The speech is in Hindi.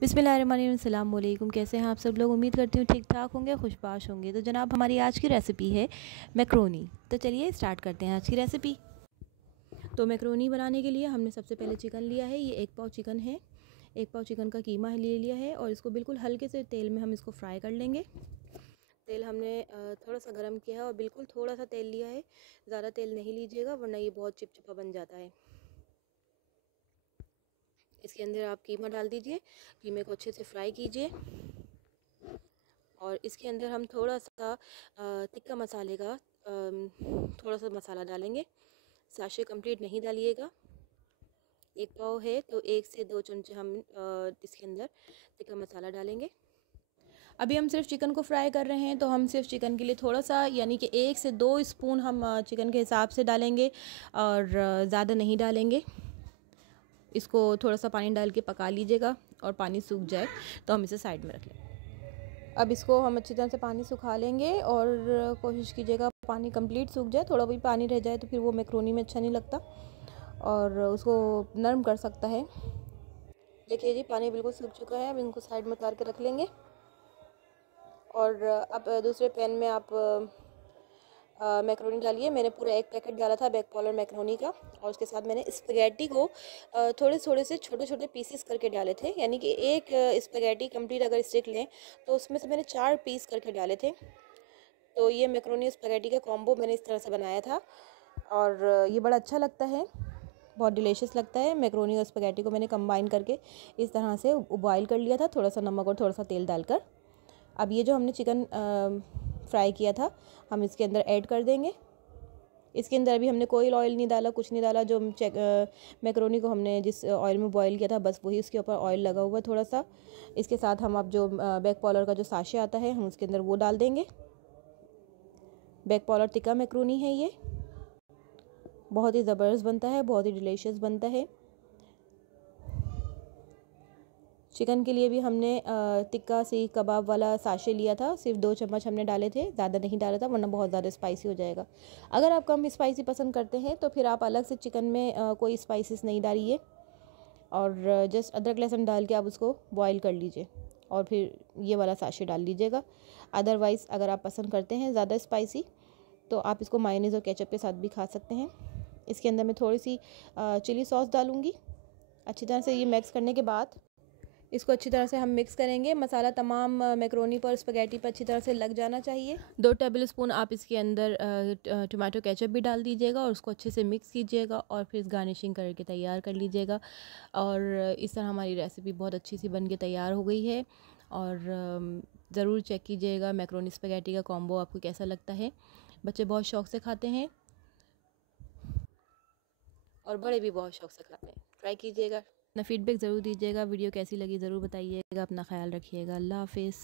बिस्मिल्लाहिर्रहमानिर्रहीम। कैसे हैं आप सब लोग। उम्मीद करती हूँ ठीक ठाक होंगे, खुशबाश होंगे। तो जनाब, हमारी आज की रेसिपी है मैक्रोनी। तो चलिए स्टार्ट करते हैं आज की रेसिपी। तो मैक्रोनी बनाने के लिए हमने सबसे पहले चिकन लिया है। ये 1 पाव चिकन है। 1 पाव चिकन का कीमा ले लिया है और इसको बिल्कुल हल्के से तेल में हम इसको फ्राई कर लेंगे। तेल हमने थोड़ा सा गर्म किया है और बिल्कुल थोड़ा सा तेल लिया है। ज़्यादा तेल नहीं लीजिएगा वरना ये बहुत चिपचिपा बन जाता है। इसके अंदर आप कीमा डाल दीजिए। कीमे को अच्छे से फ्राई कीजिए और इसके अंदर हम थोड़ा सा तिक्का मसाले का थोड़ा सा मसाला डालेंगे। साशे कंप्लीट नहीं डालिएगा। 1 पाव है तो 1 से 2 चमचे हम इसके अंदर तिक्का मसाला डालेंगे। अभी हम सिर्फ चिकन को फ्राई कर रहे हैं तो हम सिर्फ चिकन के लिए थोड़ा सा यानी कि 1 से 2 स्पून हम चिकन के हिसाब से डालेंगे और ज़्यादा नहीं डालेंगे। इसको थोड़ा सा पानी डाल के पका लीजिएगा और पानी सूख जाए तो हम इसे साइड में रख लेंगे। अब इसको हम अच्छी तरह से पानी सुखा लेंगे और कोशिश कीजिएगा पानी कंप्लीट सूख जाए। थोड़ा भी पानी रह जाए तो फिर वो मैक्रोनी में अच्छा नहीं लगता और उसको नरम कर सकता है। देखिए जी, पानी बिल्कुल सूख चुका है। अब इनको साइड में उतार के रख लेंगे और अब दूसरे पैन में आप मैक्रोनी डालिए। मैंने पूरा 1 पैकेट डाला था बैक पॉलर मैक्रोनी का और उसके साथ मैंने स्पैगेटी को थोड़े थोड़े से छोटे छोटे पीसेस करके डाले थे। यानी कि एक स्पैगेटी कंप्लीट अगर स्टिक लें तो उसमें से मैंने 4 पीस करके डाले थे। तो ये मैक्रोनी स्पैगेटी का कॉम्बो मैंने इस तरह से बनाया था और ये बड़ा अच्छा लगता है, बहुत डिलीशियस लगता है। मैक्रोनी और स्पैगेटी को मैंने कंबाइन करके इस तरह से बॉयल कर लिया था, थोड़ा सा नमक और थोड़ा सा तेल डालकर। अब ये जो हमने चिकन फ्राई किया था हम इसके अंदर ऐड कर देंगे। इसके अंदर अभी हमने कोई ऑयल नहीं डाला, कुछ नहीं डाला। जो मैक्रोनी को हमने जिस ऑयल में बॉईल किया था बस वही उसके ऊपर ऑयल लगा हुआ है थोड़ा सा। इसके साथ हम अब जो बैक पॉलर का जो साशे आता है हम उसके अंदर वो डाल देंगे। बैक पॉलर टिक्का मैक्रोनी है ये, बहुत ही ज़बरदस्त बनता है, बहुत ही डिलीशियस बनता है। चिकन के लिए भी हमने टिक्का सीख कबाब वाला साशे लिया था। सिर्फ 2 चम्मच हमने डाले थे, ज़्यादा नहीं डाला था वरना बहुत ज़्यादा स्पाइसी हो जाएगा। अगर आप कम स्पाइसी पसंद करते हैं तो फिर आप अलग से चिकन में कोई स्पाइसेस नहीं डालिए और जस्ट अदरक लहसुन डाल के आप उसको बॉईल कर लीजिए और फिर ये वाला साशे डाल लीजिएगा। अदरवाइज़ अगर आप पसंद करते हैं ज़्यादा स्पाइसी तो आप इसको मायोनीज़ और केचप के साथ भी खा सकते हैं। इसके अंदर मैं थोड़ी सी चिली सॉस डालूँगी। अच्छी तरह से ये मिक्स करने के बाद इसको अच्छी तरह से हम मिक्स करेंगे। मसाला तमाम मैक्रोनी पर स्पैगेटी पर अच्छी तरह से लग जाना चाहिए। 2 टेबल स्पून आप इसके अंदर टमाटो केचप भी डाल दीजिएगा और उसको अच्छे से मिक्स कीजिएगा और फिर गार्निशिंग करके तैयार कर लीजिएगा। और इस तरह हमारी रेसिपी बहुत अच्छी सी बन के तैयार हो गई है। और ज़रूर चेक कीजिएगा मैक्रोनी स्पैगेटी का कॉम्बो आपको कैसा लगता है। बच्चे बहुत शौक़ से खाते हैं और बड़े भी बहुत शौक़ से खाते हैं। ट्राई कीजिएगा। अपना फीडबैक ज़रूर दीजिएगा। वीडियो कैसी लगी ज़रूर बताइएगा। अपना ख्याल रखिएगा। अल्लाह हाफ़िज़।